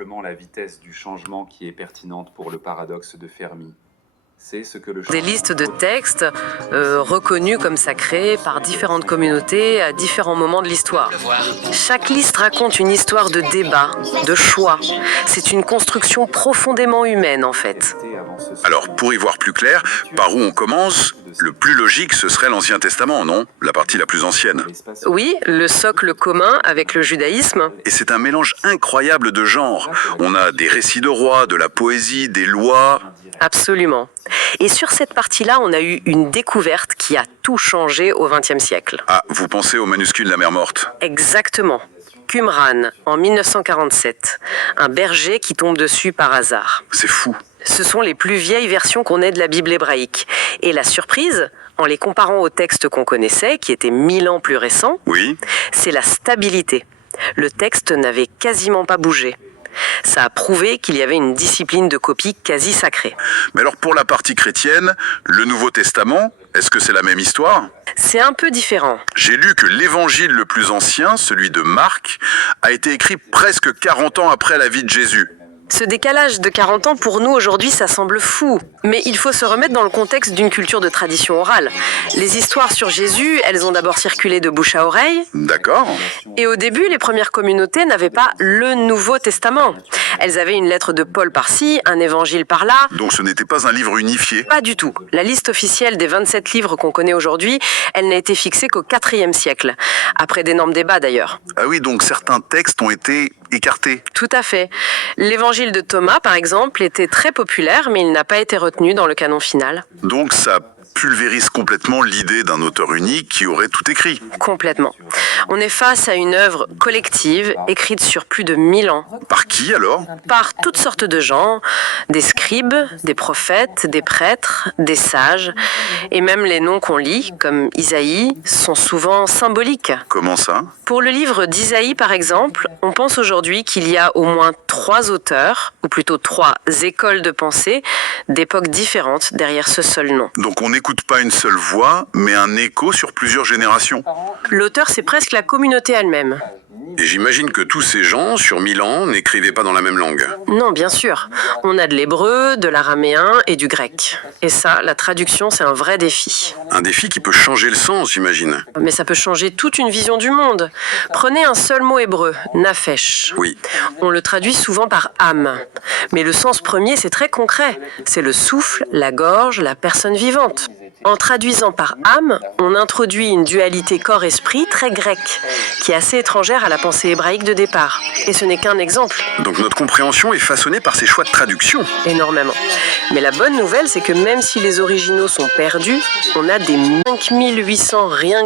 simplement la vitesse du changement qui est pertinente pour le paradoxe de Fermi. C'est ce que le Des listes de textes reconnus comme sacrés par différentes communautés à différents moments de l'histoire. Chaque liste raconte une histoire de débat, de choix. C'est une construction profondément humaine en fait. Alors, pour y voir plus clair, par où on commence? Le plus logique, ce serait l'Ancien Testament, non? La partie la plus ancienne. Oui, le socle commun avec le judaïsme. Et c'est un mélange incroyable de genres. On a des récits de rois, de la poésie, des lois. Absolument. Et sur cette partie-là, on a eu une découverte qui a tout changé au XXe siècle. Ah, vous pensez au manuscrit de la Mer Morte? Exactement. Qumran, en 1947. Un berger qui tombe dessus par hasard. C'est fou. Ce sont les plus vieilles versions qu'on ait de la Bible hébraïque. Et la surprise, en les comparant aux textes qu'on connaissait, qui étaient 1000 ans plus récents, Oui. c'est la stabilité. Le texte n'avait quasiment pas bougé. Ça a prouvé qu'il y avait une discipline de copie quasi sacrée. Mais alors pour la partie chrétienne, le Nouveau Testament, est-ce que c'est la même histoire? C'est un peu différent. J'ai lu que l'évangile le plus ancien, celui de Marc, a été écrit presque 40 ans après la vie de Jésus. Ce décalage de 40 ans, pour nous, aujourd'hui, ça semble fou. Mais il faut se remettre dans le contexte d'une culture de tradition orale. Les histoires sur Jésus, elles ont d'abord circulé de bouche à oreille. D'accord. Et au début, les premières communautés n'avaient pas le Nouveau Testament. Elles avaient une lettre de Paul par-ci, un évangile par-là. Donc ce n'était pas un livre unifié. Pas du tout. La liste officielle des 27 livres qu'on connaît aujourd'hui, elle n'a été fixée qu'au IVe siècle. Après d'énormes débats d'ailleurs. Ah oui, donc certains textes ont été écartés. Tout à fait. L'évangile de Thomas, par exemple, était très populaire, mais il n'a pas été retenu dans le canon final. Donc ça pulvérise complètement l'idée d'un auteur unique qui aurait tout écrit. Complètement. On est face à une œuvre collective, écrite sur plus de 1000 ans, Par qui alors? par toutes sortes de gens, des scribes, des prophètes, des prêtres, des sages, et même les noms qu'on lit, comme Isaïe, sont souvent symboliques. Comment ça? Pour le livre d'Isaïe, par exemple, on pense aujourd'hui qu'il y a au moins 3 auteurs, ou plutôt 3 écoles de pensée, d'époques différentes derrière ce seul nom. Donc on n'écoute pas une seule voix, mais un écho sur plusieurs générations. L'auteur, c'est presque la communauté elle-même. Et j'imagine que tous ces gens, sur 1000 ans, n'écrivaient pas dans la même langue. Non, bien sûr. On a de l'hébreu, de l'araméen et du grec. Et ça, la traduction, c'est un vrai défi. Un défi qui peut changer le sens, j'imagine. Mais ça peut changer toute une vision du monde. Prenez un seul mot hébreu, nafesh. Oui. On le traduit souvent par âme. Mais le sens premier, c'est très concret. C'est le souffle, la gorge, la personne vivante. En traduisant par âme, on introduit une dualité corps-esprit très grecque, qui est assez étrangère à la pensée hébraïque de départ. Et ce n'est qu'un exemple. Donc notre compréhension est façonnée par ces choix de traduction. Énormément. Mais la bonne nouvelle, c'est que même si les originaux sont perdus, on a des 5800 rien